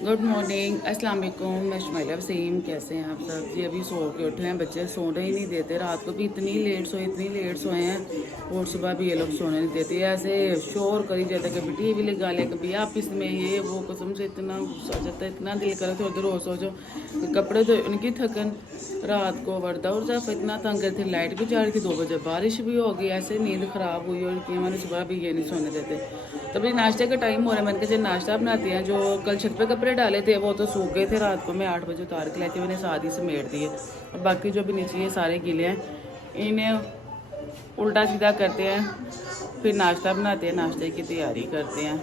Good morning, अस्सलाम वालेकुम। मैं शुमाइला वसीम। कैसे हैं आप सब जी? अभी सो के उठे हैं, बच्चे सोने ही नहीं देते। रात को भी इतनी लेट सोए हैं और सुबह भी ये लोग सोने नहीं देते। ऐसे शोर करी जाता है, कभी टीवी लगा ले, कभी ऑफिस में ये वो। कसम से इतना गुस्सा आ जाता है, इतना दिल करे थोड़ी देर और सो जाओ। कपड़े तो उनकी थकन, रात को वर्दा और जाफा इतना तंग करती थी। लाइट भी जा रही थी, 2 बजे बारिश भी हो गई। ऐसे नींद ख़राब हुई और कि मैंने सुबह भी ये नहीं सोने देते। तभी नाश्ते का टाइम हो रहा है, मैंने कहा नाश्ता बनाते हैं। जो कल छत पे कपड़े डाले थे वो तो सूख गए थे, रात को मैं 8 बजे उतार के लाती, मैंने साथ समेट दिए। और बाकी जो भी नीचे ये सारे गीले हैं, इन्हें उल्टा सीधा करते हैं, फिर नाश्ता बनाते हैं, नाश्ते की तैयारी करते हैं।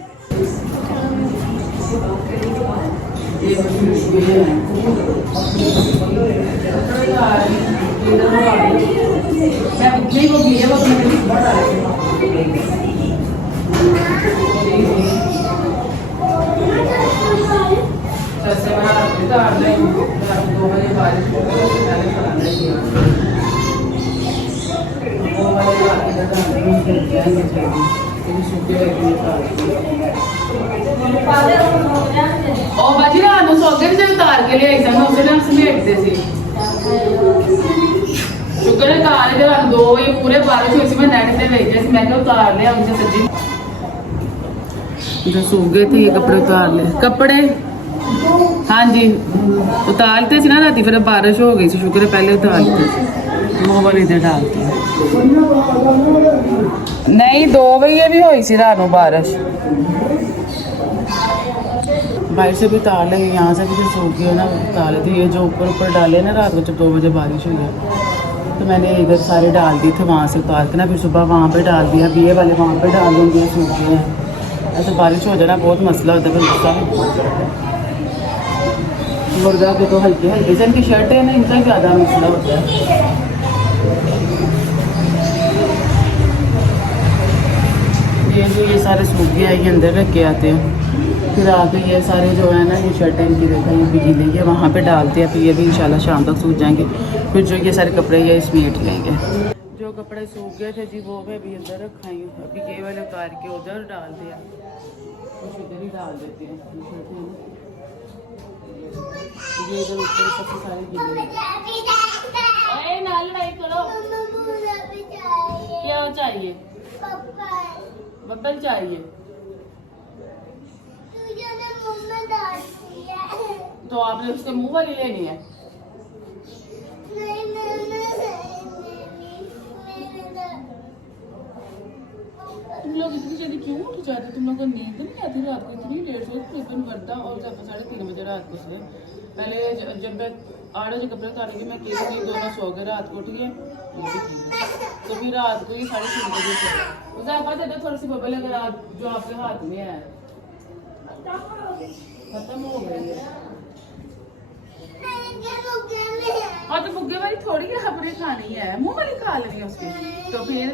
बाजी रात सौगे भी उतार के ले समेटते सी। शुक्र है कार जब 2 ये पूरे बारिश हुई थी, मैं नेट से भेजे मैं क्या उतार लिया उनसे सब्जी। जो सूख गए थे ये कपड़े उतार ले। कपड़े हाँ जी उतारते थे ना राती, फिर बारिश हो गई थी। शुक्र है पहले उतारते वो वाली इधर डालते नहीं। 2 बजे भी हुई थी रात में बारिश। बाहर से भी उतार लेंगे, यहाँ से भी जो सूख गई ना उतार लेते। ये जो ऊपर डाले ना रात को, जब 2 बजे बारिश हुई है तो मैंने इधर सारे डाल दिए थे, वहाँ से उतार के ना फिर सुबह वहाँ पे डाल दिया। अब ये वाले वहाँ पे डाल दूँगी, सूख गए हैं। ऐसे बारिश हो जाना बहुत मसला होता है, फिर गुस्सा मुर्गा के तो हल्के हल्के से इनकी शर्ट है ना, इनका ही ज़्यादा मसला होता है। ये सारे सूख गए ये अंदर रख के आते हैं। फिर आके ये सारे जो है ना ये शर्टें इनकी देखा ये भी गीली है, वहाँ पे डालते हैं। फिर ये भी इंशाल्लाह शाम तक सूख जाएंगे। फिर जो ये सारे कपड़े ये समेट लेंगे। जो कपड़े सूख गए थे जी वो मैं अभी अंदर रखाई हूँ। अभी ये वाले उतार के उधर डाल दिया, कुछ उधर ही डाल देते हैं। ये इधर ऊपर सारी गीली लड़ाई करो। क्या चाहिए? बब्बल चाहिए तो आपने उसके मुंह वाली लेनी है। तुम लोग इतनी जल्दी क्यों उठ जाते? तुम लोग को नींद नहीं आती रात को? इतनी लेट सोते थे, वर्दा और 3:30 बजे रात को से। पहले जब मैं 8 बजे कपड़े उतारेंगे मैं की दोनों सो गए, रात को उठी है तो फिर रात को ये 3:30 बजे से उजाफा दे दो थोड़ी सी बबल अगर आप जो आपके हाथ में है खत्म हो गई है। हाँ तो बुग्गे वाली थोड़ी है, खबरें खानी है, मुंह वाली खा लेनी है उसकी। तो फिर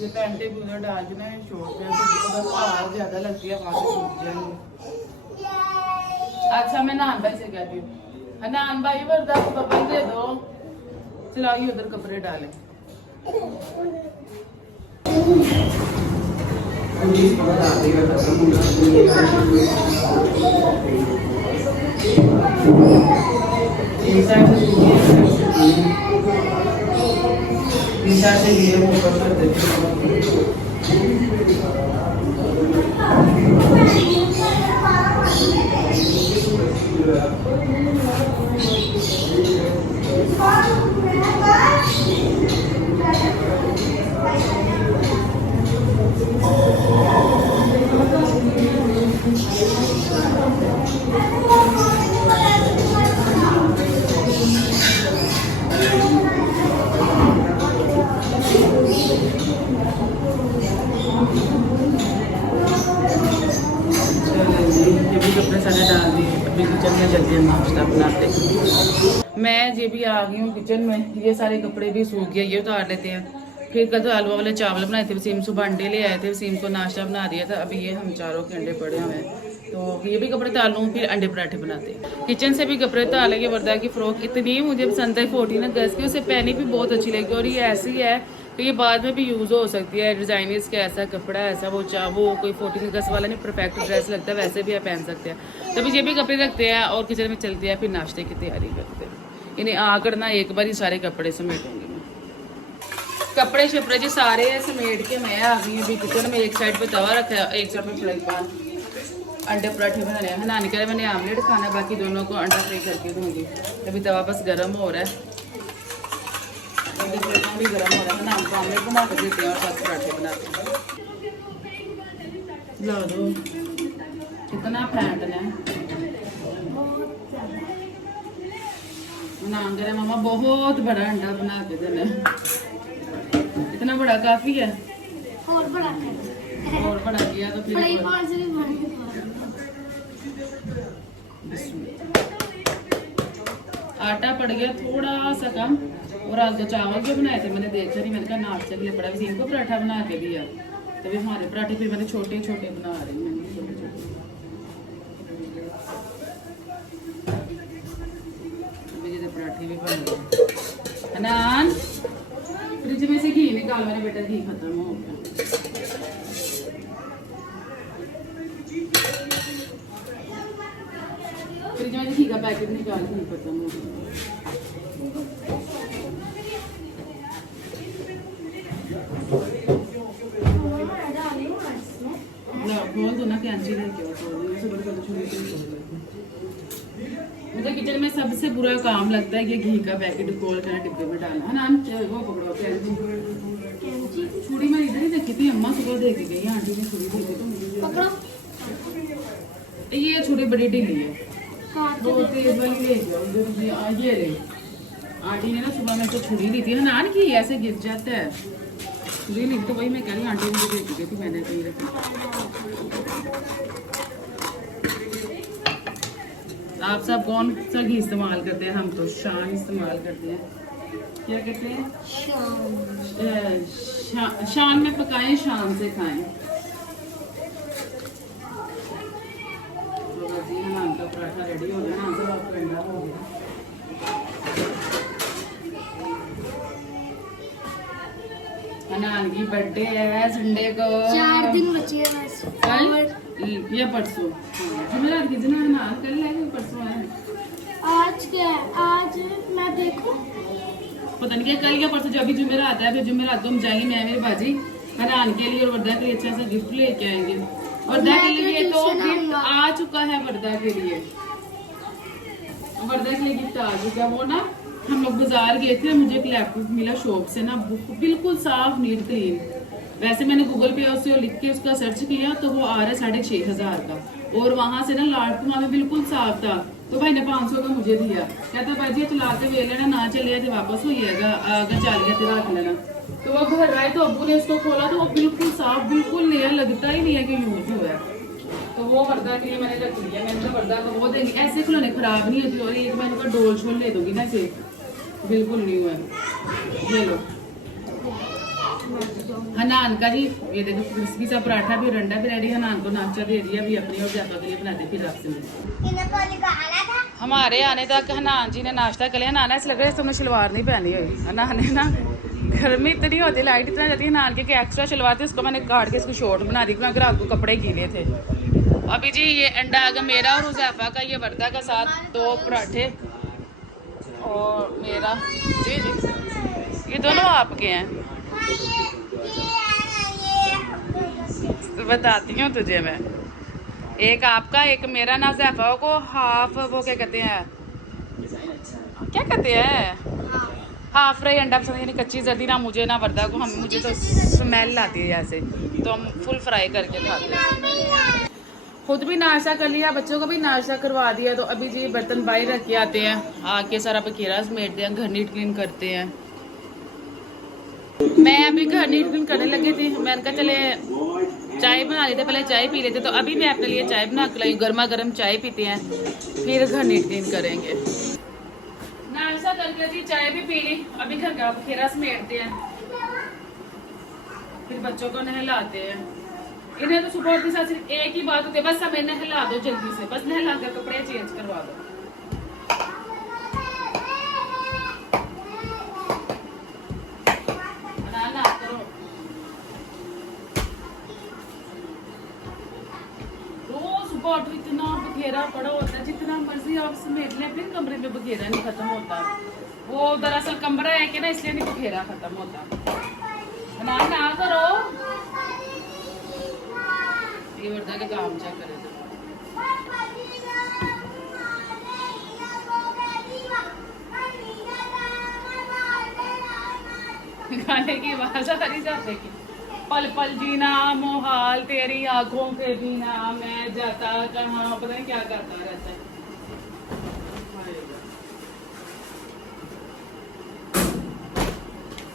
ये पैंटे भी उधर डाल देना है, शोर पे ज्यादा लगती है, वहां से सूख जाएंगे। अच्छा मैं नान भाई से कहती हूँ, नान भाई वर्दा को बबल दे दो। चलाइए उधर कपड़े डालें। किचन में जल्दी नाश्ता बनाते। मैं ये भी आ गई हूँ किचन में। ये सारे कपड़े भी सूख गए, ये उतार लेते हैं। फिर कल तो आलू वाले चावल बनाए थे, वसीम सुबह अंडे ले आए थे, वसीम को नाश्ता बना दिया था। अभी ये हम चारों के अंडे पड़े हुए हैं, तो ये भी कपड़े ताल लूँ, फिर अंडे पराठे बनाते हैं। किचन से भी कपड़े ताले के। वर्दा की फ़्रॉक इतनी मुझे पसंद है 14 अगस्त की, उसे पहनी भी बहुत अच्छी लगी और ये ऐसी है तो ये बाद में भी यूज़ हो सकती है। डिज़ाइन इसका ऐसा कपड़ा ऐसा वो कोई 14 अगस्त वाला नहीं, परफेक्ट ड्रेस लगता है, वैसे भी आप पहन सकते हैं। तभी ये भी कपड़े रखते हैं और किचन में चलते हैं, फिर नाश्ते की तैयारी करते हैं। इन्हें आकर ना एक बार ही सारे कपड़े समेटूंगी मैं। कपड़े शपड़े जी सारे समेट के मैं आ गई अभी किचन में। एक साइड पे तवा रखा है, एक साइड पे फ्राई पैन। अंडे पराठे बनाने हैं, नानी कह रहे मैंने आमलेट खाना है, बाकी दोनों को अंडा फ्राई करके दूंगी। अभी तवा बस गर्म हो रहा है, भी गर्म हो रहा है ना, हमको आमलेट बना कर देते हैं और साथ पराठे बनाते हैं। ला दो कितना फैंटना है ना, करे मामा बहुत बड़ा अंडा बना के देना। इतना बड़ा काफी है, और बड़ा किया तो फिर आटा पड़ गया थोड़ा सा कम। और आज तो चावल जो बनाए थे मैंने देखा नहीं, मैंने कहा नाश्ते के लिए पड़ा भी इनको पराठा बना के दिया। तभी हमारे पराठे फिर मैंने छोटे छोटे बना रही हूँ, छोटे छोटे। अभी ये पराठे भी बन गए। अनान फ्रिज में से घी निकाल, मेरे बेटा घी खत्म हो गया। फ्रिज में घी का पैकेट निकाल, घी खत्म हो गया। खोल दो ना, कैंची लेके मुझे किचन में सबसे बुरा काम लगता है कि घी का पैकेट खोल कर डिब्बे में डालना है ना। वो पकड़ो कैंची, छुरी मैं इधर ही देखी थी, अम्मा सुबह देके गई, आंटी ने छुरी देखी तो पकड़ो। ये छुरी बड़ी ढीली है, दो तेज वाली ले जाओ। ये ले, आंटी ने ना सुबह में तो छुरी ली थी ना की, ऐसे गिर जाता है छुरी ली, तो वही मैं कह रही हूँ आंटी मुझे दे दी थी, मैंने कहीं रखी। आप सब कौन सा घी इस्तेमाल करते हैं? हम तो शान इस्तेमाल करते हैं। क्या कहते हैं? शान में पकाएं, शान से खाएं। तो जी नान का पराठा रेडी हो गया ना, तो आप ठंडा हो गया। नान की बर्थडे है संडे को, 4 दिन बचे हैं बस। कल या परसों? जुमेरात की दिन नान कल है कि परसों है? आज क्या है? आज मैं देखूं, पता नहीं क्या कल या परसों। जब भी जुमेरात है, फिर जुमेरात को हम जाएंगे, मैं मेरी बाजी नान के लिए और वर्दा के लिए अच्छा सा गिफ्ट लेके आएंगे। वर्दा के लिए तो गिफ्ट आ चुका है, वर्दा के लिए गिफ्ट आ चुका है। वो ना हम लोग बाजार गए थे, मुझे एक लैपटॉप मिला शॉप से ना, बिल्कुल साफ नीट क्लीन। वैसे मैंने गूगल पे उससे लिख के उसका सर्च किया तो वो आ रहा है 6,500 का, और वहां से ना लाटकुआ में बिल्कुल साफ था। तो भाई ने 500 का मुझे दिया, कहता भाजी चला के वे लेना, ना चलिए तो वापस हो जाएगा, अगर चल गया तो रख लेना। तो वो घर आए तो अब्बू ने उसको खोला तो वो बिल्कुल साफ, बिल्कुल नया, लगता ही नहीं है कि यूज हुआ है। तो वो वर्दा के लिए मैंने रख लिया। मैंने तो वर्दा को वो देंगे, ऐसे खिलौने खराब नहीं होती। और एक मैं उनका डोल छोल ले दूंगी ना, इसे बिल्कुल नहीं हुआ है। ये लो हनान का जी, ये देखो क्रिस्पी सा पराठा भी, रंडा भी रेडी। हनान को नाश्ता दे दिया, भी अपनी और जापा के लिए बनाते, फिर आपसे हमारे आने तक हनान जी ने नाश्ता कर लिया। हनान ऐसे लग रहा है तो मैं शलवार नहीं पहनी हुई। हनान ने ना, गर्मी इतनी होती है, लाइट इतना जाती है, हनान के एक्स्ट्रा शलवार थी, उसको मैंने काट के इसको शॉर्ट बना दी, क्योंकि रात को कपड़े गीले थे। अभी जी ये अंडा आ गया मेरा और हुज़ैफा का, ये वर्दा का साथ 2 पराठे और मेरा। जी जी ये दोनों आपके हैं, तो बताती हूँ तुझे मैं। एक आपका, एक मेरा। ना ज़ैफ़ा को हाफ, वो क्या कहते हैं, क्या कहते हैं, हाफ फ्राई अंडा पसंद, यानी कच्ची जल्दी ना मुझे ना वर्दा को, हम मुझे तो स्मेल आती है ऐसे, तो हम फुल फ्राई करके खाते हैं। खुद भी नाश्ता कर लिया, बच्चों को भी नाश्ता करवा दिया। तो अभी जी बर्तन बाहर रख के आते हैं, आके सारा बखेरा समेटते हैं, घर नीट क्लीन करते हैं। मैं अभी घर नीट क्लीन करने लगी थी, मैंने कहा चले चाय बना लेते, पहले चाय पी लेते। तो अभी मैं अपने लिए चाय बना के लाई, गर्मा गर्म चाय पीते हैं, फिर घर नीट क्लीन करेंगे। नाश्ता करके जी चाय भी पी ली, अभी घर का बखेरा समेटते हैं। फिर बच्चों को नहलाते हैं। इन्हें तो सुबह के साथ सिर्फ एक ही बात होती है, बस हमें नहला दो जल्दी से, बस नहला कर कपड़े चेंज करवा दो। ना करो, रोज सुबह उठो इतना बखेरा पड़ा होता है, जितना मर्जी आप समेट लें फिर कमरे में बखेरा नहीं खत्म होता। वो दरअसल कमरा है कि ना, इसलिए नहीं बखेरा खत्म होता। ना करो, ये वर्दा का काम चेक करे तो गाने की आवाज आ रही जाते की पल पल जीना मोहाल तेरी आंखों के बिना, मैं जाता कहाँ पता नहीं क्या करता रहता है।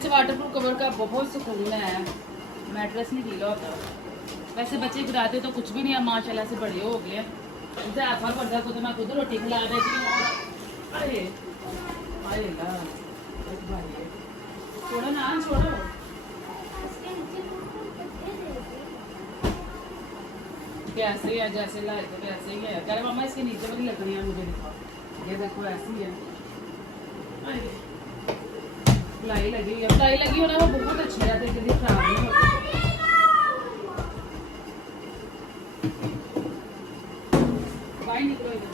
वाटरप्रूफ कवर का बहुत सुकून है, मैट्रेस नहीं गीला होता। वैसे बच्चे गिराते तो कुछ भी नहीं है, माशाल्लाह से बड़े हो गए। जाफर वर्दा को तो मैं खुद रोटी खिला देती हूँ। अरे छोड़ो ना, छोड़ो। कैसे है, जैसे लाए थे वैसे ही है। कह रहे मामा इसके नीचे वाली लकड़ियाँ मुझे दिखाओ, ये देखो ऐसी है। प्लाई लगी है, प्लाई लगी हो ना वो बहुत अच्छी रहती है, जल्दी खराब नहीं होती। बाहर निकलो इधर।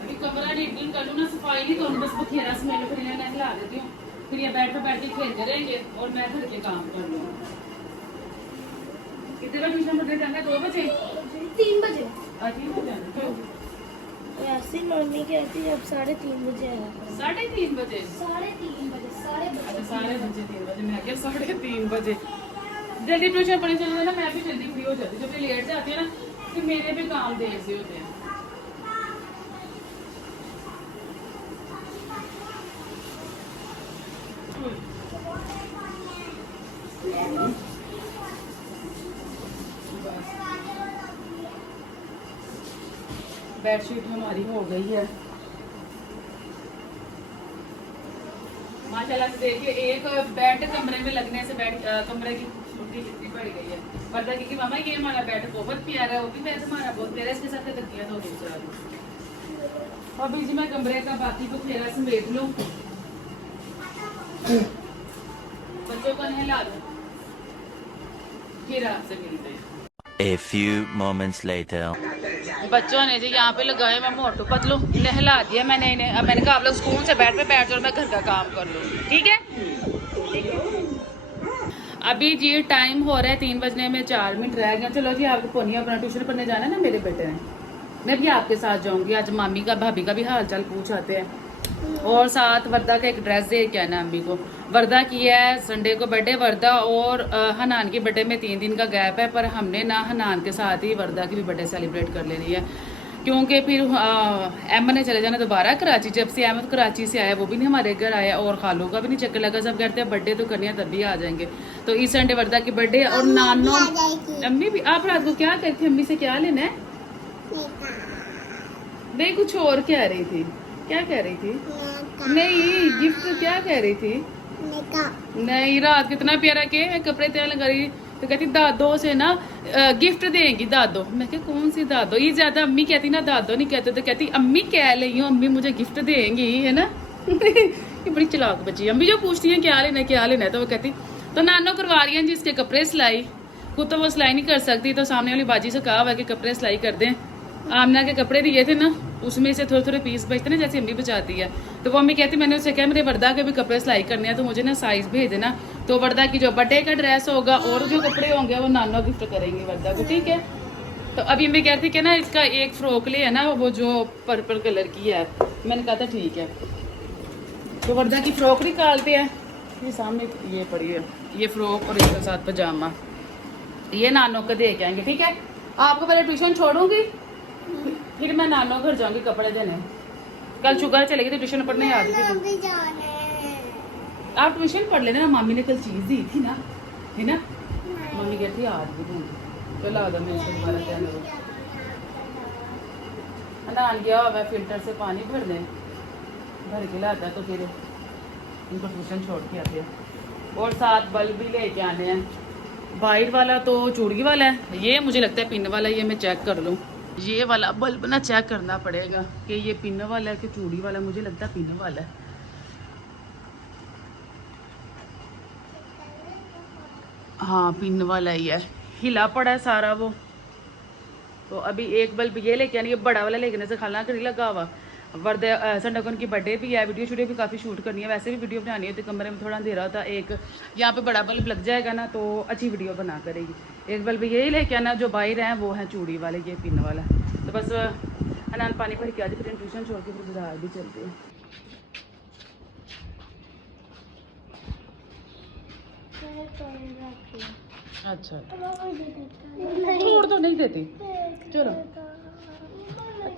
अभी कमरा नीट कर लूँ ना, सफाई नहीं करूँ, बस बखेरा स्मेल फिर इन्हें नहला देती हूँ, फिर ये बैठ के खेलते रहेंगे और मैं घर के काम कर लूँ। कितने बजे ट्यूशन पढ़ने जाना है? 2 बजे 3 बजे। 3 बजे जाना क्यों? ऐसी मम्मी कहती है अब 3:30 बजे आया। 3:30 बजे? 3:30 बजे, सारे अच्छा सारे बच्चे 3 बजे, मैं क्या 3:30 बजे। जल्दी ट्यूशन पढ़ने चले जाना, मैं भी जल्दी फ्री हो जाती। जब मैं लेट जाती है ना तो मेरे भी काम देर से होते हैं। बेडशीट हमारी हो गई है माशाल्लाह से। देखिए एक बेड कमरे में लगने से बेड कमरे की खूबसूरती कितनी बढ़ गई है। पता कि मामा ये हमारा बेड बहुत प्यारा है, वो भी बेड हमारा बहुत प्यारा है, इसके साथ तकिया तो दूसरा भी। अभी जी मैं कमरे का बाकी तो फेरा समेट लूं, बच्चों को नहला दूं, फिर आपसे मिलते हैं। A few moments later. बच्चों ने जी यहाँ पे लगाए, मैं मोटू पतलू नहला दिया मैंने इन्हें। अब मैंने कहा आप लोग स्कूल से बैठ जाओ, मैं घर का काम कर लूँ, ठीक है? अभी जी टाइम हो रहा है 3 बजने में 4 मिनट रह गए। चलो जी आपको पोनी अपना ट्यूशन पढ़ने जाना है ना मेरे बेटे ने, मैं भी आपके साथ जाऊंगी। आज मामी का भाभी का भी हाल चाल पूछ आते हैं, और साथ वर्दा का एक ड्रेस दे के आना अम्मी को। वर्दा की है संडे को बर्थडे, वर्दा और हनान के बर्थडे में 3 दिन का गैप है, पर हमने ना हनान के साथ ही वर्दा की भी बर्थडे सेलिब्रेट कर लेनी है, क्योंकि फिर अहमद ने चले जाना दोबारा कराची। जब से अहमद कराची से आया वो भी नहीं हमारे घर आया, और खालू का भी नहीं चक्कर लगा। सब कहते हैं बर्थडे तो करनी है तब भी आ जाएंगे। तो इस संडे वर्दा की बर्थडे, और नानो अम्मी भी। आप रात को क्या करती, अम्मी से क्या लेना है? नहीं कुछ और कह रही थी, क्या कह रही थी? नहीं गिफ्ट क्या कह रही थी? नहीं रात कितना प्यारा के कपड़े तैयार लगा रही, तो कहती दादो से ना गिफ्ट देंगी दादो। मैं क्या कौन सी दादो? ये ज्यादा अम्मी कहती ना, दादो नहीं कहते। तो कहती अम्मी कह रही हूँ, अम्मी मुझे गिफ्ट देंगी, है ना। ये बड़ी चलाक बच्ची। अम्मी जो पूछती है क्या लेना है तो वो कहती तो नानो करवा रही है जी इसके कपड़े सिलाई। खुद तो वो सिलाई नहीं कर सकती, तो सामने वाली बाजी से कहा हुआ कि कपड़े सिलाई कर दें। आमना के कपड़े दिए थे ना, उसमें से थोड़े थोड़े पीस बचते ना, जैसे अम्मी बचाती है। तो वो अम्मी कहती मैंने उससे कहा मेरे वर्दा के भी कपड़े सिलाई करने हैं, तो मुझे ना साइज भेज देना। तो वर्दा की जो बर्थडे का ड्रेस होगा और जो कपड़े होंगे वो नानो गिफ्ट करेंगे वर्दा को, ठीक है। तो अभी अम्मी कहती कि ना इसका एक फ्रॉक ले है ना, वो जो पर्पल कलर की है। मैंने कहा था ठीक है, तो वर्दा की फ्रॉक निकालते हैं। ये सामने ये पड़ी है, ये फ्रॉक और इसके साथ पजामा, ये नानो को दे के आएंगे, ठीक है। आपको पहले ट्यूशन छोड़ूंगी, फिर मैं नानो घर जाऊंगी कपड़े देने। कल शुगर चलेगी तो ट्यूशन पढ़ने आ जाती थी। आप ट्यूशन पढ़ लेना, मामी ने कल चीज दी थी ना, है ना। मम्मी कहती आज भी दूंगी, चलो आधा मैं इसको दोबारा कहने दो। अनान गया हुआ फिल्टर से पानी भर दे, भर के लाता तो फिर इनको ट्यूशन छोड़ के आते हैं। और साथ बल्ब भी लेके आने हैं। वाइट वाला तो चूड़ी वाला है, ये मुझे लगता है पिन वाला, ये मैं चेक कर लूँ। ये वाला बल्ब ना चेक करना पड़ेगा कि ये पिन वाला है कि चूड़ी वाला। मुझे लगता है पिन वाला है। हाँ पिन वाला ही है, हिला पड़ा है सारा वो। तो अभी एक बल्ब ये लेके आनी है, बड़ा वाला लेके से खाना नहीं लगा हुआ। वर्दे संडे को उनकी बर्थडे भी है, वीडियो शूडियो भी काफ़ी शूट करनी है, वैसे भी वीडियो बनानी है। तो कमरे में थोड़ा अंधेरा होता, एक यहाँ पे बड़ा बल्ब लग जाएगा ना तो अच्छी वीडियो बना करेगी। एक बल्ब यही लेके आना, जो बाहर हैं वो है चूड़ी वाले, ये पिन वाला। तो बस अनान पानी भर के आज फिर ट्यूशन छोड़ के फिर बाजार भी चलते हैं। अच्छा छोड़ तो नहीं देती, चलो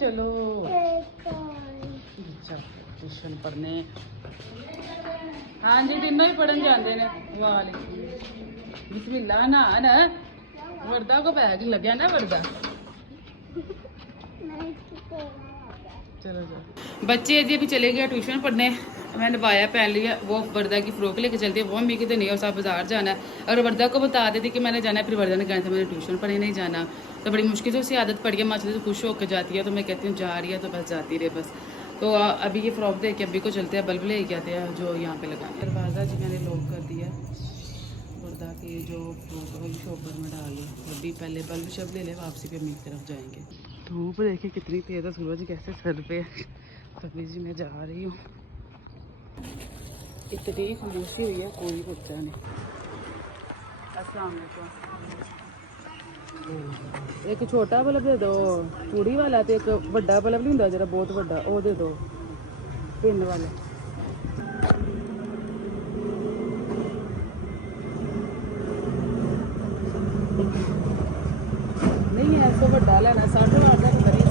चलो अच्छा ट्यूशन पढ़ने। हाँ जी तीनों ही पढ़न जाते हैं। वालेकुम बिस्मिल्लाह ना ना वर्दा को बैग लगे ना वर्दा। चलो चलो बच्चे अभी अभी चले गए ट्यूशन पढ़ने। मैंने नवाया पहन लिया, वो वर्दा की फ्रॉक लेके चलती है, वो मम्मी की तो नहीं है, साथ बाजार जाना है। अगर वर्दा को बता देती कि मैंने जाना है, फिर वर्दा ने कहना था मैंने ट्यूशन पढ़ने नहीं जाना। तो बड़ी मुश्किल से उसकी आदत पड़ गई, माँ तो खुश होकर जाती है, तो मैं कहती हूँ जा रही है तो बस जाती रहे बस। तो अभी ये फ्रॉक देख के अभी को चलते हैं, बल्ब ले के आते हैं जो यहाँ पे लगाना है। दरवाज़ा जी मैंने लॉक कर दिया, वर्दा की जो फ्रॉक है शॉपर में डाल ली। अभी पहले बल्ब शब ले ले, वापसी पे मेरी तरफ जाएंगे। धूप देखिए कितनी तेज़ है, सूरज कैसे सर पे। कभी जी मैं जा रही हूँ, इतनी खामोशी हुई है, कोई बच्चा नहीं। अस्सलाम वालेकुम। एक छोटा बल्ब दे दो चूड़ी वाला, तो एक बड़ा बल्ब नहीं होंगे जरा बहुत बड़ा, वो दे दो पिन वाला। नहीं है इसको बड़ा लेना, 8.5 का करीब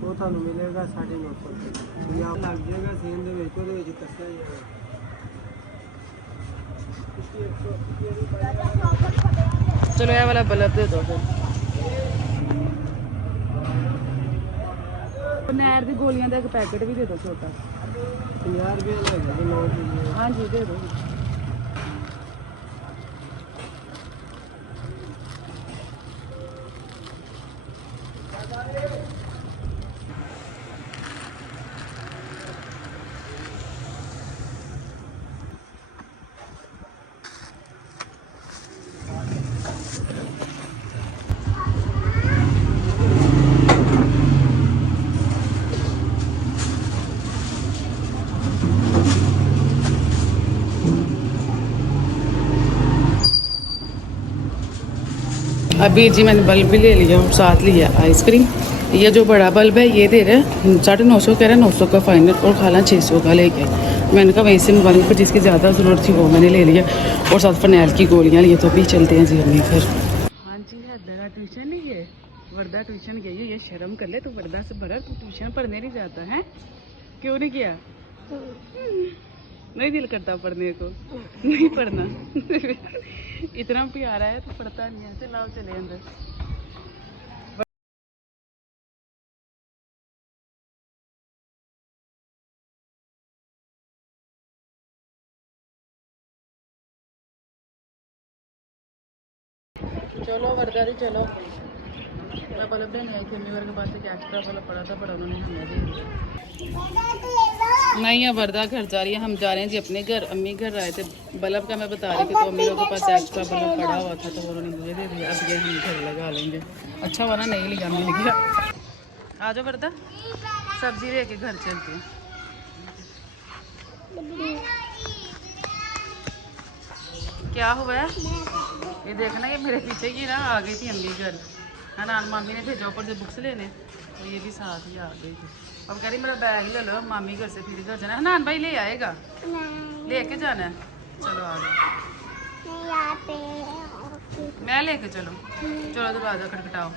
वो थानू मिलेगा 950 लग जाएगा सेम दे ਵਿੱਚ ਉਹਦੇ ਵਿੱਚ ਦੱਸਿਆ ਜਾਏਗਾ। चलो ये वाला बल्ब दे दो फिर। नैर की गोलियां का एक पैकेट भी दे दो छोटा। 50 रुपये लगेगा 9 रुपये। हाँ जी दे दो। अभी जी मैंने बल्ब भी ले लिया और साथ लिया आइसक्रीम। ये जो बड़ा बल्ब है ये दे रहे हैं 950 कह रहे हैं, 900 का फाइनल, और खाना 600 का लेके। मैंने कहा वहीं से मंगवानी, पर जिसकी ज़्यादा ज़रूरत थी वो मैंने ले लिया, और साथ फनैल की गोलियाँ लिए। तो भी चलते हैं जी हमें फिर। हाँ जी है ट्यूशन नहीं गए, वर्दा ट्यूशन गई है, ये शर्म कर ले, तू वर्दा से बड़ा तू ट्यूशन पढ़ने नहीं जाता है, क्यों नहीं किया? नहीं दिल करता पढ़ने को, नहीं पढ़ना। इतना प्यारा है तो पढ़ता नहीं है। चलाओ चले अंदर। चलो वर्दा दी चलो। मैं बल्ब लेने आई थी अम्मी वर्ग के पास से, एक्स्ट्रा बल्ब पड़ा था, पर उन्होंने हमें दे दिया। नहीं है वर्दा घर जा रही है, हम जा रहे हैं जी अपने घर। अम्मी घर आए थे, बल्ब का मैं बता रही थी, तो अम्मी लोगों के पास एक्स्ट्रा बल्ब पड़ा हुआ था, तो उन्होंने मुझे दे दिया। अब ये हम घर लगा लेंगे। अच्छा हुआ ना नहीं लिया, मिल गया। आ जाओ वर्दा, सब्जी लेके घर चलते हैं। क्या हुआ है ये देखना, ये मेरे पीछे की ना आ गई थी अम्मी घर, है ना। मामी ने भेजा ऊपर से बुक्स लेने, तो ये भी साथ ही आ गई थी। अब कह रही मेरा बैग ले लो, मामी घर से फिर घर जाना है। नान भाई ले आएगा, लेके जाना है। चलो आ जाओ, मैं लेके चलो। चलो दरवाजा खटखटाओ।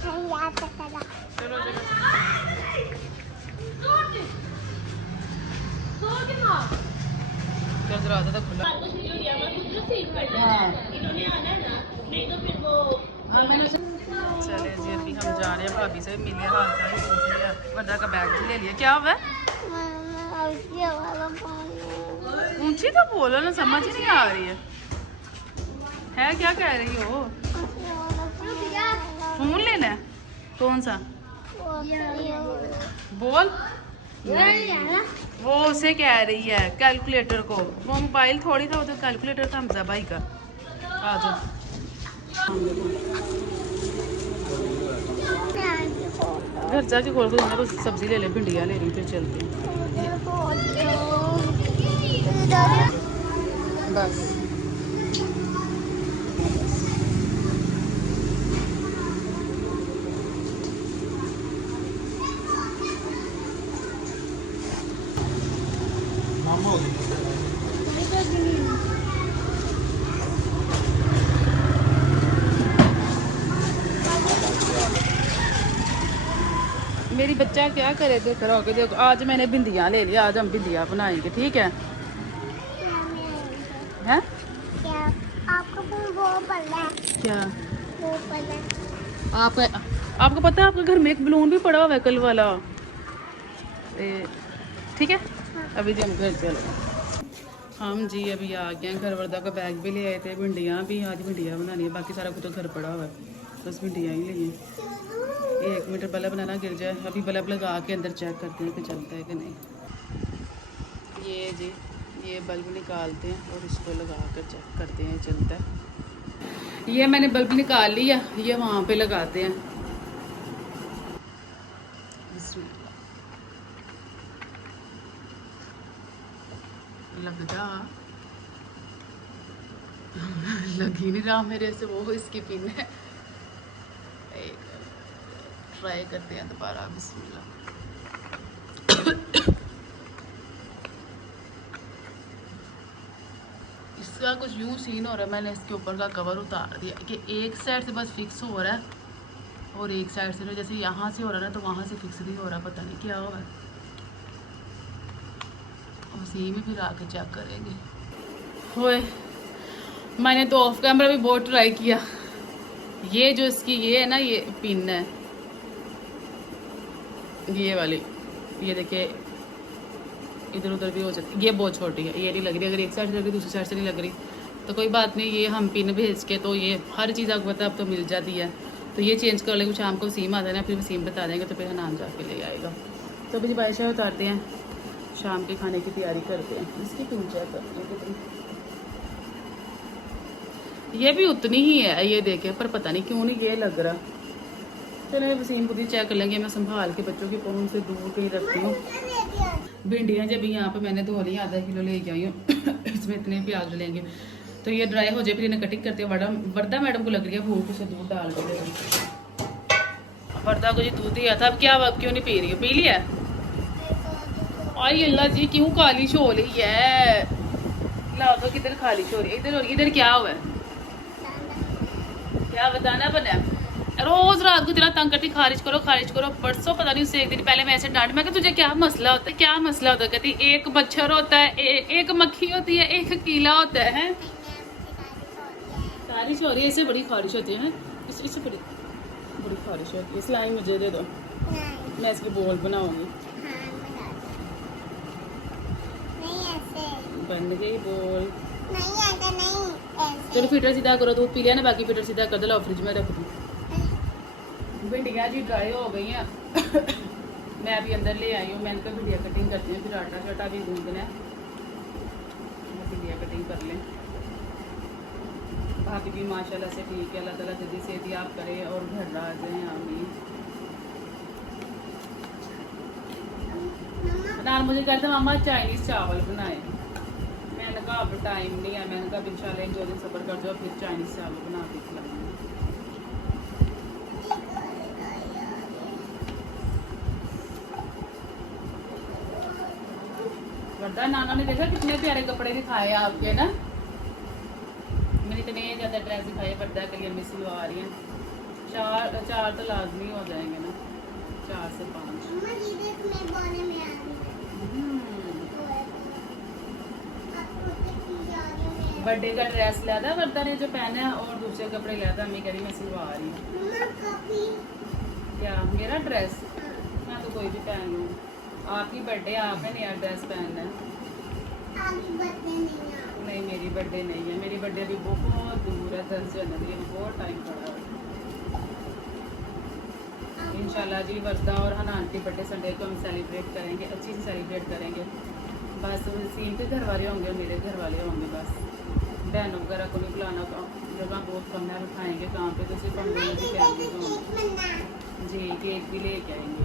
चलो चलो चल दरवाजा तो खुला। हाँ मैंने चले जी अभी हम जा रहे हैं, भाभी से मिले, हाल चाल ही पूछ लिया, वर्दा का बैग भी ले लिया। क्या हुआ? ऊंची तो बोलो ना, समझ ही नहीं आ रही है क्या कह रही हो? फोन लेना है? कौन सा? बोल। वो उसे कह रही है कैलकुलेटर को, वो मोबाइल थोड़ी था, वो तो कैलकुलेटर था हमजा भाई का। आ जाओ। घर जाके खोल के बस सब्जी ले ले, भिंडियाँ ले रही, फिर चलते हैं बस। मेरी बच्चा क्या करे, देख रहा होगे, देखो आज मैंने भिंडियाँ ले लिया, आज हम भिंडियाँ बनाएंगे, ठीक है? हैं? आपका फोन वो पड़ रहा है, क्या? वो पड़ रहा है। आपको पता है आपके घर में एक बलून भी पड़ा हुआ है कल वाला? ठीक है, अभी जी हम घर चले। हम जी अभी आ गए हैं घर, वर्दा का बैग भी ले आए थे, भिंडियाँ भी, आज भिंडियाँ बनानी है, बाकी सारा कुछ तो घर पड़ा हुआ है, बस भिंडियाँ ही लिए। 1 मिनट बल्ब बनाना गिर जाए, अभी बल्ब लगा के अंदर चेक करते हैं कि चलता है कि नहीं। ये जी ये बल्ब निकालते हैं और इसको लगा कर चेक करते हैं चलता है। ये मैंने बल्ब निकाल लिया, ये वहाँ पे लगाते हैं। लग ही नहीं रहा मेरे से, वो इसकी पिन है। ट्राई करते हैं दोबारा, बिस्मिल्लाह। इसका कुछ यूं सीन हो रहा है, मैंने इसके ऊपर का कवर उतार दिया कि एक साइड से बस फिक्स हो रहा है और एक साइड से जैसे यहाँ से हो रहा है ना तो वहाँ से फिक्स नहीं हो रहा, पता नहीं क्या हो रहा है। उसी में फिर आके चेक करेंगे। होए, मैंने तो ऑफ कैमरा भी बहुत ट्राई किया। ये जो इसकी ये है ना, ये पिन है, ये वाली, ये देखिए इधर उधर भी हो सकती, ये बहुत छोटी है, ये नहीं लग रही। अगर एक साइड से लग रही दूसरी साइड से नहीं लग रही तो कोई बात नहीं, ये हम पिन भेज के तो ये हर चीज़ आपको पता अब तो मिल जाती है, तो ये चेंज कर लेंगे। शाम को वसीम आता है ना, फिर वसीम बता देंगे तो फिर नाम जाके ले आएगा। तो अभी बादशाह उतारते हैं, शाम के खाने की तैयारी करते हैं। इसकी पिन चेक करते हैं कितनी, ये भी उतनी ही है, ये देखे, पर पता नहीं क्यों नहीं ये लग रहा। चलो वसीम खुद ही चेक कर लेंगे, मैं संभाल के बच्चों की फोन से दूर कहीं रखती हूँ। भिंडियाँ जब यहाँ पे मैंने धो ली, आधा किलो ले आई हूँ इसमें इतने प्याज लेंगे तो ये ड्राई हो जाए, फिर इन्हें कटिंग करते हैं। वर्दा मैडम को लग रही है भूख, उसे दूध डाल के दे। वर्दा को जी दूध दिया था, अब क्या क्यों नहीं पी रही हो? पी लिया? आई अल्लाह जी, क्यों कालिश हो रही है? ला दो, किधर खालिश हो रही है? इधर क्या हुआ है? क्या बताना बना? रोज रात को तेरा तंग करती, खारिज करो खारिज करो। परसों पता नहीं उससे एक दिन पहले मैं ऐसे डांट, मैं तुझे क्या मसला होता है, क्या मसला होता है? कहती एक मच्छर होता है, एक मक्खी होती है, एक कीला होता है। खारिश हो रही है, इससे बड़ी खारिश होती है, इससे बड़ी खारिश होती है। सिलाई मुझे दे दो, मैं इसके बोल बनाऊंगी। बन गई बोल। चलो फिटर सीधा करो, दूध पी लिया ना, बाकी फिटर सीधा कर दो, लो फ्रिज में रख दो। भिंडियाँ जी ड्राई हो गई हैं मैं अभी अंदर ले आई हूँ, मैंने कहा भिंडियाँ कटिंग करती हूँ, फिर आटा शाटा भी गूंदना है, भिंडियाँ कटिंग कर लें। भाभी भी माशाल्लाह से ठीक है, अल्लाह ताला जल्दी सेहत याब करे और घर आ जाए। आमीन। नाल मुझे कहते मामा चाइनीज़ चावल बनाए, मैंने कहा अब टाइम नहीं है, मैंने कहा इंशाल्लाह 2 दिन सब्र कर जाओ, फिर चाइनीज़ चावल बना के खिलाऊंगी। वर्दा नाना ने देखा कितने प्यारे कपड़े दिखाए आपके ना, मैंने इतने ज़्यादा ड्रेस दिखाए वर्दा के लिए, मिस आ रही हैं। 4 तो लाजमी हो जाएंगे ना, 4 से 5। बर्थडे का ड्रेस लिया था वर्दा ने जो पहना है, और दूसरे कपड़े लिया था। मैं कह रही मैं सिलवा रही हूँ। क्या मेरा ड्रेस? मैं तो कोई भी पहन लूँ। आपकी बर्थडे, आपने नया ड्रेस पहनना है। नहीं, मेरी बर्थडे नहीं है। मेरी बर्थडे अभी बहुत दूर है, 10 जनवरी में, बहुत टाइम पड़ा है। इंशाल्लाह जी वर्दा और हनान की बर्थडे संडे को हम सेलिब्रेट करेंगे, अच्छी से सेलिब्रेट करेंगे। बस सीन के घर वाले होंगे, मेरे घर वाले होंगे। बस बहनों वगैरह को नहीं बुलाना, जगह बहुत कम है, उठाएंगे काम पे, तो सिर्फ हम लोगों की फैमिली को होंगे जी। केक भी लेके आएंगे।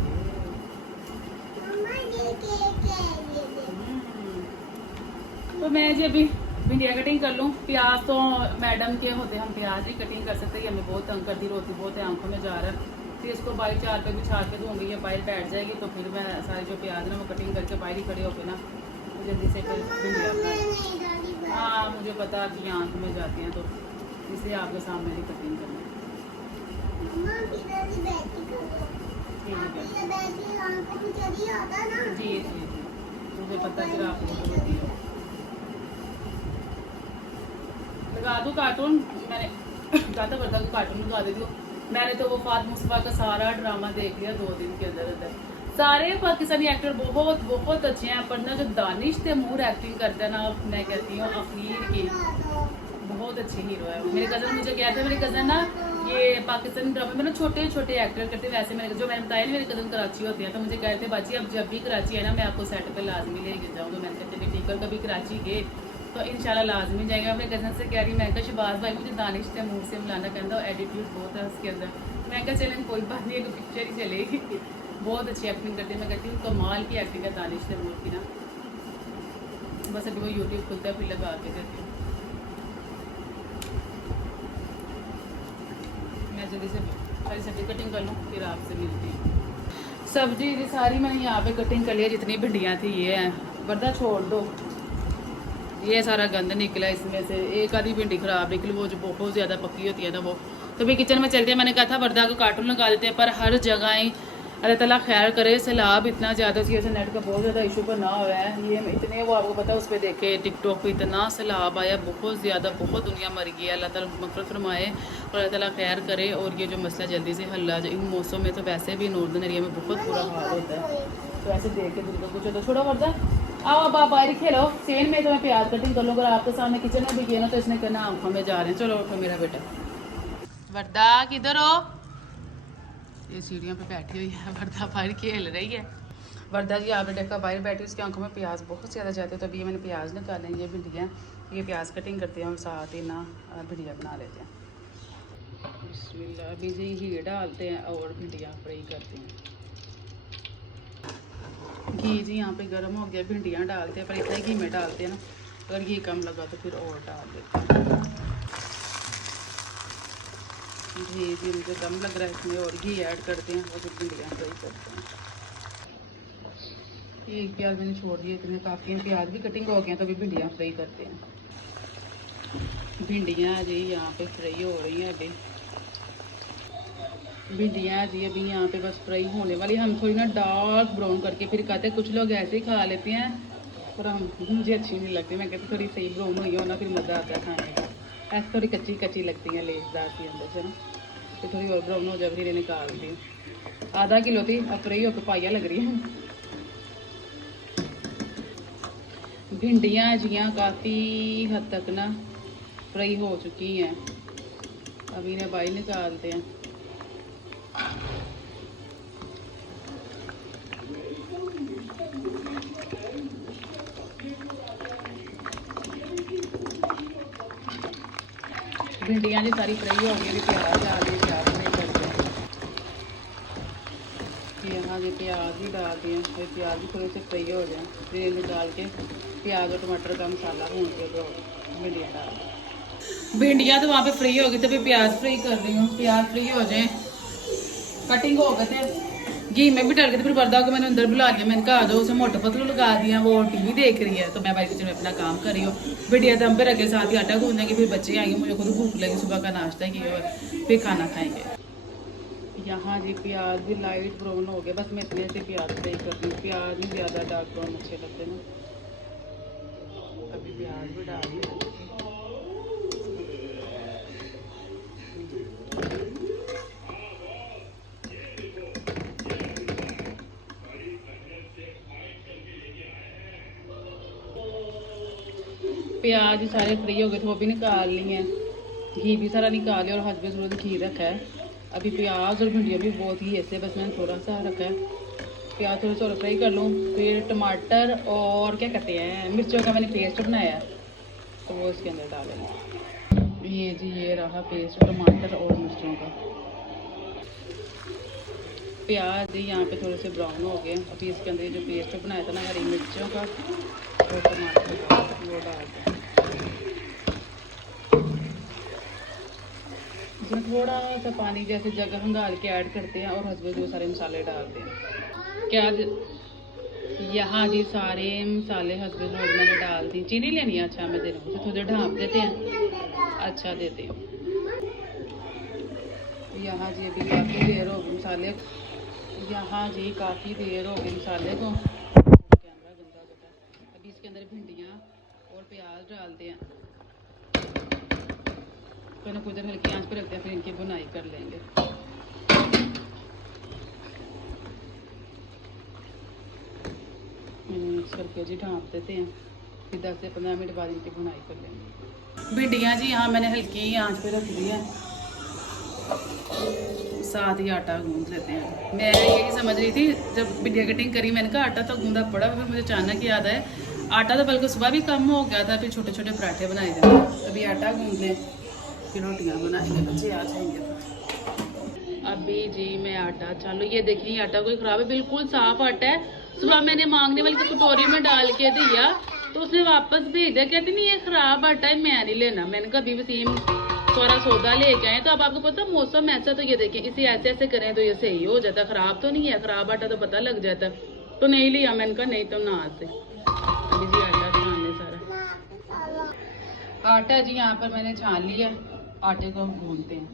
तो मैं जी अभी भिंडिया कटिंग कर लूँ। प्याज तो मैडम के होते, हम प्याज ही कटिंग कर सकते हैं। हमें बहुत तंग करती, रोती बहुत है, आंखों में जा रहा है। फिर इसको बाइल 4 पे बिछा के दूँगी, ये बाइल बैठ जाएगी, तो फिर मैं सारी जो प्याज ना वो कटिंग करके बाइल ही खड़े होके ना तो जल्दी से फिर भिंडिया बना। हाँ मुझे पता कि आंख में जाती हैं, तो इसलिए आपके सामने ही कटिंग करना है। जी जी जी, मुझे पता फिर आप लोगों को दिया। लगा दूँ कार्टून, मैंने कहा था वर्दा को कार्टून लगा देती हूँ। मैंने तो वो फात मुस्तफा का सारा ड्रामा देख लिया 2 दिन के अंदर। सारे पाकिस्तानी एक्टर बहुत बहुत अच्छे हैं, पर ना जो दानिश तैमूर एक्टिंग करता है ना, मैं कहती हूँ अखीर की बहुत अच्छी हीरो है। मेरे कज़न मुझे कहते हैं, मेरे कज़न ना ये पाकिस्तानी ड्रामे में ना छोटे छोटे एक्टर करते हैं। वैसे मेरे जो मैंने बताया ना, मेरे कज़न कराची होते हैं, तो मुझे कहते हैं बाजी अब जब भी कराची है ना, मैं आपको सेट पे लाजमी लेके जाऊँगा। मैंने कहते हैं ठीक है, कभी कराची गए तो इंशाल्लाह लाजमी जाएगा। अपने कज़न से कह रही, मैं कहा शहबाज भाई मुझे दानिश तैमूर से मिलाना, कहता हूँ एटीट्यूड बहुत है उसके अंदर। मैं कहा चलें कोई बात नहीं, एक पिक्चर ही चलेगी। बहुत अच्छी एक्टिंग करती है। मैं कहती हूँ कमाल की एक्टिंग है दानिश तैमूर की ना। बस अभी वो यूट्यूब खुलता है, फिर लगा के देती हूँ। मैं जल्दी से सारी सब्जी कटिंग कर लूँ, फिर आपसे मिलती हूँ। सब्जी सारी मैंने यहाँ पे कटिंग कर लिया, जितनी भिंडियाँ थी ये हैं। वर्दा छोड़ दो, ये सारा गंद निकला इसमें से। एक आधी भिंडी खराब निकली, वो जो बहुत ज़्यादा पकी होती है ना वो। तो भी किचन में चलते हैं, मैंने कहा था वर्दा को कार्टून लगा देते हैं, पर हर जगह ही अल्लाह ताला खैर करे, सैलाब इतना ज़्यादा सी, ऐसे नेट का बहुत ज़्यादा इशू पर ना हुआ है। ये इतने वो आपको पता है उस पर देखे टिकटॉक पे इतना सैलाब आया, बहुत ज़्यादा, बहुत दुनिया मर गई है। अल्लाह ताला मग़फ़िरत फरमाए और अल्लाह ताला खैर करे, और ये जो मसला जल्दी से हल आ जाए। इन मौसम में तो वैसे भी नॉर्दर्न एरिया में बहुत बुरा हाल होता है, तो ऐसे देख के दिल को कुछ होता। छोड़ो वर्दा, आओ अब आप बाहर खेलो सेन में, तो मैं प्याज कटिंग कर लूँ। अगर आपके सामने किचन में भी किया ना, तो इसने करना आंखों में जा रहे हैं। चलो उठो मेरा बेटा। वर्दा किधर हो? ये सीढ़ियों पे बैठी हुई है, वर्दा बाहर खेल रही है। वर्दा जी आप बेटा बाहर बैठी, उसकी आंखों में प्याज बहुत ज़्यादा जाते हैं। तो अभी ये मैंने प्याज निकाले हैं, ये भिंडियाँ, ये प्याज कटिंग करते हैं, हम साथ ही ना भिंडियाँ बना लेते हैं। बिस्मिल्लाह, अभी जी घी डालते हैं और भिंडियाँ फ्राई करते हैं। घी जी यहाँ पे गर्म हो गया, भिंडियाँ डालते हैं, पर इतना ही घी में डालते हैं ना, अगर घी कम लगा तो फिर और डाल देते हैं। घी जी मुझे कम लग रहा है, इसमें और घी ऐड करते हैं और फिर भिंडियाँ फ्राई करते हैं। एक प्याज मैंने छोड़ दिया, इतने काफ़ी हैं। प्याज भी कटिंग हो गए हैं, तो अभी भिंडियाँ फ्राई करते हैं। भिंडियाँ जी यहाँ पे फ्राई हो रही हैं। अभी भिंडियाँ जी अभी यहाँ पे बस फ्राई होने वाली। हम थोड़ी ना डार्क ब्राउन करके फिर खाते हैं, कुछ लोग ऐसे ही खा लेते हैं, पर हम मुझे अच्छी नहीं लगती। मैं कहती थोड़ी सही ब्राउन हुई हो ना, फिर मज़ा आता है खाने का। ऐसे थोड़ी कच्ची कच्ची लगती हैं, लेसदार सी अंदर से ना, तो थोड़ी और ब्राउन हो जाए, फिर ये निकाल दी। आधा किलो थी, अब फ्राई होकर पाइया लग रही है। भिंडियाँ जियाँ काफ़ी हद तक ना फ्राई हो चुकी हैं, अभी इन्हें बाहर निकालते हैं। भिंडियाँ जी सारी फ्राई हो गई, अभी प्याज डाल दिए, प्याज फ्राई करते हैं। यहाँ जी प्याज भी डाल दिए, फिर प्याज भी थोड़े से फ्राई हो जाए, फिर निकाल के प्याज और टमाटर का मसाला भून के तो भिंडियाँ डाल दें। भिंडियाँ तो वहाँ पे फ्राई हो गई, तो फिर प्याज फ्राई कर रही हूँ। प्याज फ्राई हो जाए, कटिंग हो गए थे, घी में भी डाल के, तो फिर वर्दा को मैंने अंदर बुला लिया। मैंने कहा आ जाओ, उसे मोटा पतलू लगा दिया, वो टीवी देख रही है, तो मैं बाहर किचन में अपना काम कर रही हूँ। भिंडियाँ दम पे रखे, साथ ही आटा गूंदेंगे, फिर बच्चे आएंगे, मुझे खुद भूख लगी, सुबह का नाश्ता किया हुआ, फिर खाना खाएंगे। यहाँ जी प्याज भी लाइट ब्राउन हो गया, बस मैं इतने से प्याज फ्राई करती हूँ। प्याज भी ज़्यादा डार्क ब्राउन अच्छे लगते हैं ना। अभी प्याज भी डाल दिया, प्याज सारे फ्री हो गए थे, वो भी निकाल लिए, घी भी सारा निकाल लिया और हस्बैंड रोज घी रखा है। अभी प्याज और भिंडियाँ भी बहुत ही ऐसे, बस मैंने थोड़ा सा रखा है। प्याज थोड़ा सा फ्राई कर लूँ, फिर टमाटर और क्या कहते हैं मिर्चों का मैंने पेस्ट बनाया है, तो वो इसके अंदर डालेंगे। ये जी ये रहा पेस्ट टमाटर और मिर्चों का। प्याज यहाँ पे थोड़े से ब्राउन हो गए। अभी इसके अंदर ये जो पेस्ट बनाया था ना हरी मिर्चों का और टमाटर का, वो डाल दें। इसमें थोड़ा सा पानी जैसे जगह हंगाल के ऐड करते हैं और हस्बैंड वो सारे मसाले डालते हैं। क्या यहाँ जी सारे मसाले हस्बैंड रोज मैंने डाल दी। चीनी लेनी है? अच्छा मैं दे रहा हूँ, थोड़े ढाँप देते हैं। अच्छा देते हैं। यहाँ जी अभी काफ़ी देर हो गई मसाले, यहाँ जी काफ़ी देर हो गई मसाले को। कैमरा गंदा होता है। अभी इसके अंदर भिंडियाँ और प्याज डालते हैं, पहले कुछ देर हल्की आंच पर रखते हैं, फिर इनकी बुनाई कर लेंगे। मिक्स करके जी ढाँप देते हैं, फिर 10 से 15 मिनट बाद इनकी बुनाई कर लेंगे। भिंडियाँ जी यहाँ मैंने हल्की आंच पे रख दी है, साथ ही आटा गूंद लेते हैं। मैं यही समझ रही थी जब भिंडिया कटिंग करी, मैंने कहा आटा तो गूंदा पड़ा, फिर मुझे अचानक याद है आटा तो बल्कि सुबह भी कम हो गया था, फिर छोटे छोटे पराठे बनाए थे। अभी आटा गूंद लें, फिर रोटियाँ बनाएंगे, बच्चे आ जाएंगे। अभी जी मैं आटा, चलो ये देखिए आटा कोई ख़राब है, बिल्कुल साफ़ आटा है। सुबह मैंने मांगने वाली को कटोरी में डाल के दिया तो उसने वापस भेज दिया, कहती नहीं ये ख़राब आटा है, मैं नहीं लेना। मैंने कहा अभी वसीम थोड़ा सौदा लेके आए, तो अब आपको पता मौसम ऐसा, तो ये देखिए इसे ऐसे ऐसे करें तो ये सही हो जाता, ख़राब तो नहीं है। ख़राब आटा तो पता लग जाता, तो नहीं लिया। मैंने कहा नहीं तो ना से। अभी जी आटा छान ले सारा। आटा जी यहाँ पर मैंने छान लिया, आटे को भूनते हैं।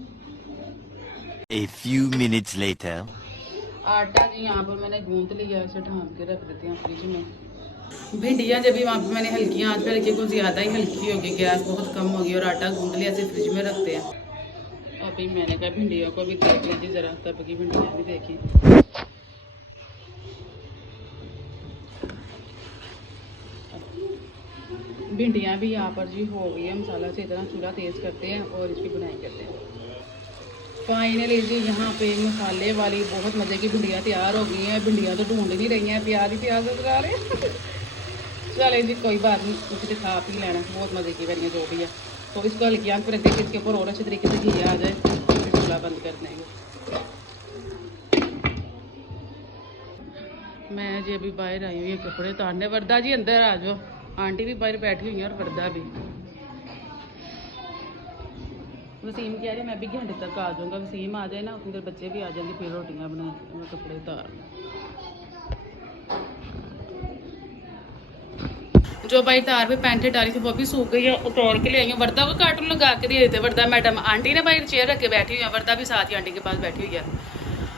A few minutes later. आटा जी यहाँ पर मैंने गूंथ लिया, इसे ढाँप के रख देते हैं फ्रिज में। भिंडियाँ जब भी वहाँ पर मैंने हल्की आंच पे रखी, कुछ ज़्यादा ही हल्की होगी, गैस बहुत कम होगी, और आटा गूंथ लिया, इसे फ्रिज में रखते हैं। अभी मैंने कहा भिंडियों को भी देख लीजिए ज़रा, तब की भिंडियाँ भी देखी। भिंडियाँ भी यहाँ पर जी हो गई है, मसाला से इतना चूल्हा तेज़ करते हैं और इसकी बुनाई करते हैं। फाइनली जी यहाँ पे मसाले वाली बहुत मज़े की भिंडियाँ तैयार हो गई हैं। भिंडियाँ तो ढूंढ नहीं रही हैं, प्याज ही प्याज लगा रहे हैं। चले जी कोई बात नहीं, उसे खा पी लेना, बहुत मज़े की बनी है जो भी है। तो इसको हल्की आंच पर रख देंगे, इसके ऊपर और अच्छे तरीके से घी आ जाए, फिर चूल्हा बंद कर देंगे। मैं जी अभी बाहर आई हुई है कपड़े उतारने। वर्दा जी अंदर आ जाओ, आंटी भी बाहर बैठी हुई है और वर्दा भी। वसीम कह रहे मैं भी घंटे तक आ जाऊँगा, वसीम आ जाए ना उतनी देर बच्चे भी आ जाएंगे, फिर रोटियाँ बना मैं कपड़े उतार। जो भाई तार पे पैंटें डाली थी वो भी सूख गई है, उतार के ले आई हूँ। वर्दा को कार्टून लगा के दिए थे, वर्दा मैडम आंटी ने भाई चेयर रख के बैठी हुई है, वर्दा भी साथ ही आंटी के पास बैठी हुई है।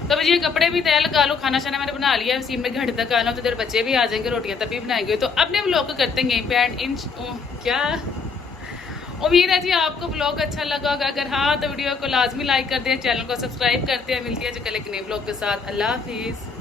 तब ये कपड़े भी तय लगा लो, खाना शाना मैंने बना लिया। वसीम में घंटे तक आना, तो देर बच्चे भी आ जाएंगे, रोटियाँ तभी बनाएंगे। तो अपने व्लॉग को करते हैं यहीं पे एंड इन क्या उम्मीद है जी आपको ब्लॉग अच्छा लगा होगा। अगर हाँ तो वीडियो को लाजमी लाइक कर दें, चैनल को सब्सक्राइब करते हैं। मिलती है जो कल एक नए ब्लॉग के साथ। अल्लाह हाफिज़।